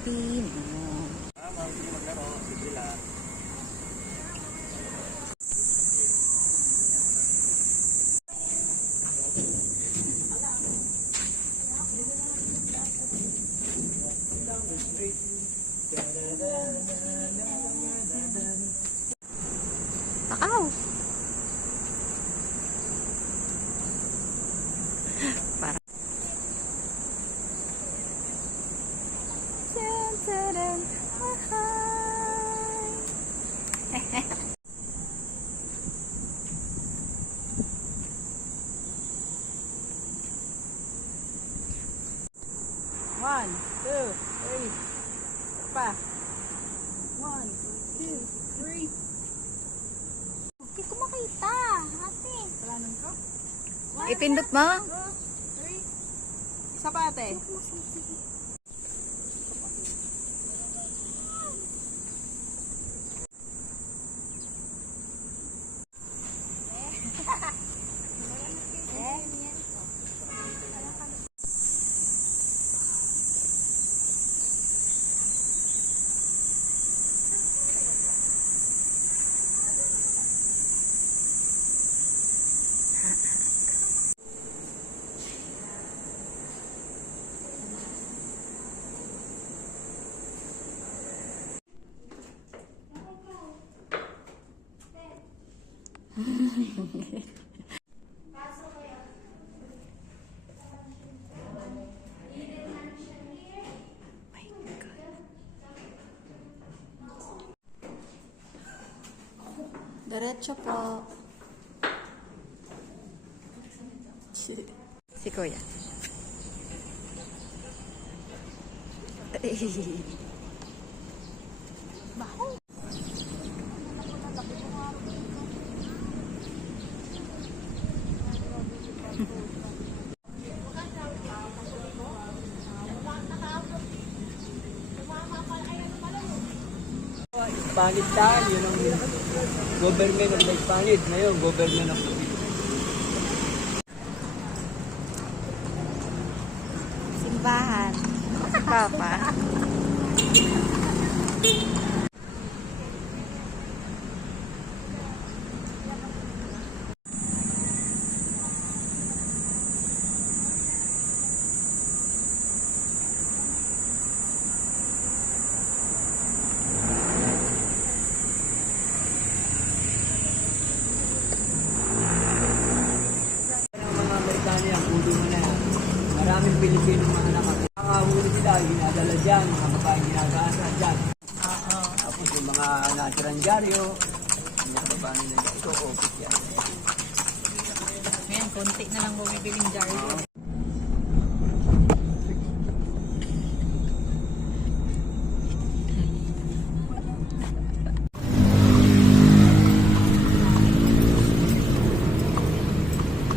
Pilipino. Takaw! Para. One, two, three. Pa. 1, 2, 3. Hindi ko makita, ate. Palanan ko? Ipindot mo? 3. Isa pa ate. Diretso po. Si Kuya. Baho. Panit tayo, yun ang government of Lake Panit. Ngayon, government of the Simbahan. Papa. Maraming Pilipino mga anak. Nakahuli sila, ginadala dyan, mga babaeng ginagaasa dyan. Tapos yung mga natirang dyaryo, mga babaeng nila, ito office yan. Ngayon, konti na lang bumibiling dyaryo.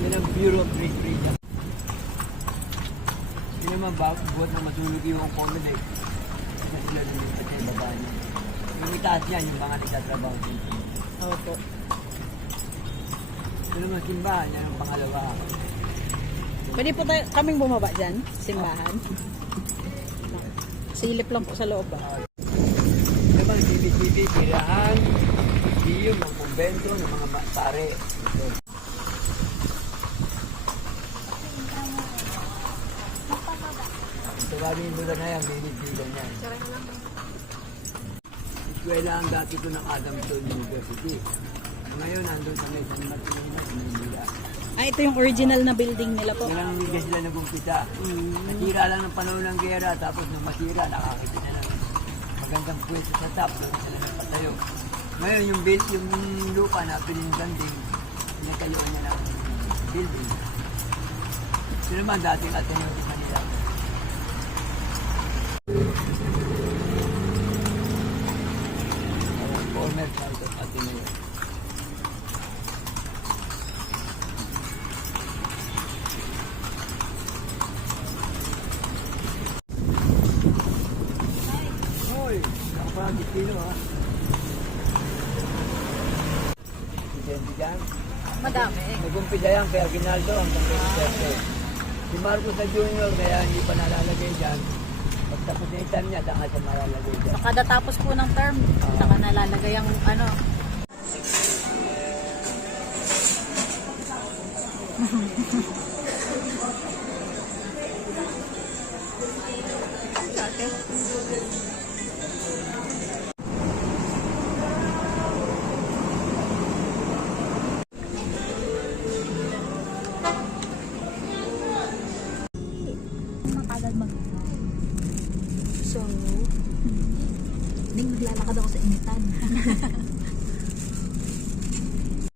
Yan ang Bureau of Trade Freedom. Hindi naman buhat na matulog yung comedy. Na sila lumipat yung baba niya. Yung itaas yan, yung mga nagtatrabaho dito. Opo. Ito naman simbahan, yan ang pangalawa. Pwede po kaming bumaba dyan, simbahan. Silip lang po sa loob ba? Ito naman, CBCB, tirahan, museum, ng kumbento, ng mga pare. Ito. Tawagin mo na yan, binibigyan yan. Eskwela ang dati ko ng Adamson University. Ngayon, nandun sa may San Martin, Manila. Ah, ito yung original na building nila po. Yan ang hindi sila nag-umpisa. Natira lang ng panahon ng gera, tapos nung masira, nakakita na ng magandang pwesto sa top, doon sila nagpatayo. Ngayon, yung lupa na pinindan din, pinatayuan niya ng building. Ito naman dating Ateneo sa Manila. Former site of Ateneo. Hoy, nakapagit kilo ha. Presidente dyan. Madami. Nag-umpisa yan kay Aguinaldo hanggang kay Duterte. Si Marcos na Junior kaya hindi pa nalalagay dyan. Pagtapos na itam niya, saka siya malalagay dyan. So, kada tapos po ng term, saka nalalagay ang ano. Makagal mag So, hindi maglalakad ako sa initan.